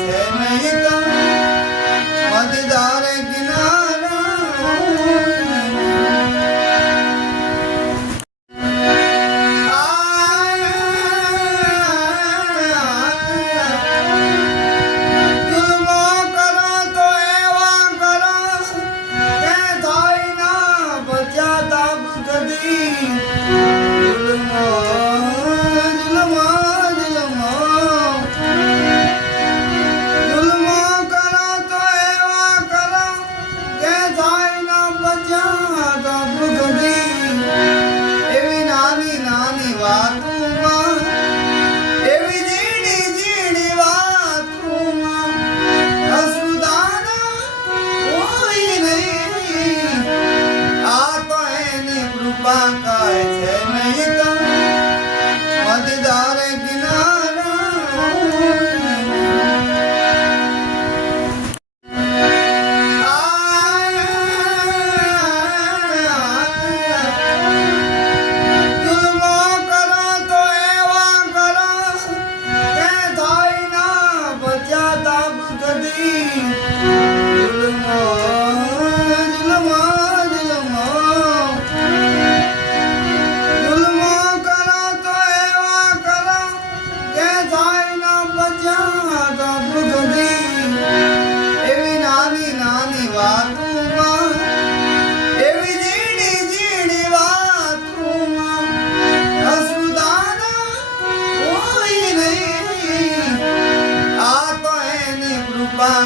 છે નહીં તો મતદાર કિનારા જુલ્મો કરો તો એવા કરો કે થાય ના પશ્ચાતાપ કદી જુલ્મો જુલ્મો જુલ્મો જુલ્મો કરો તો એવા કરો કે થાય ના પશ્ચાતાપ કદી એવી નાની નાની વાતોમાં એવી ઝીણી ઝીણી વાતોમાં અસુદાના કોઈ નહીં આ તો એની કૃપા કાય છે નહીં તો મતદાર કિનારા જુલ્મો કરો તો એવા કરો કે થાય ના પશ્ચાતાપ કદી જુલ્મો જુલ્મો જુલ્મો જુલ્મો કરો તો એવા કરો કે થાય ના પશ્ચાતાપ કદી એવી નાની નાની વાતોમાં એવી ઝીણી ઝીણી વાતોમાં અસુદાના કોઈ નહીં આ તો એની કૃપા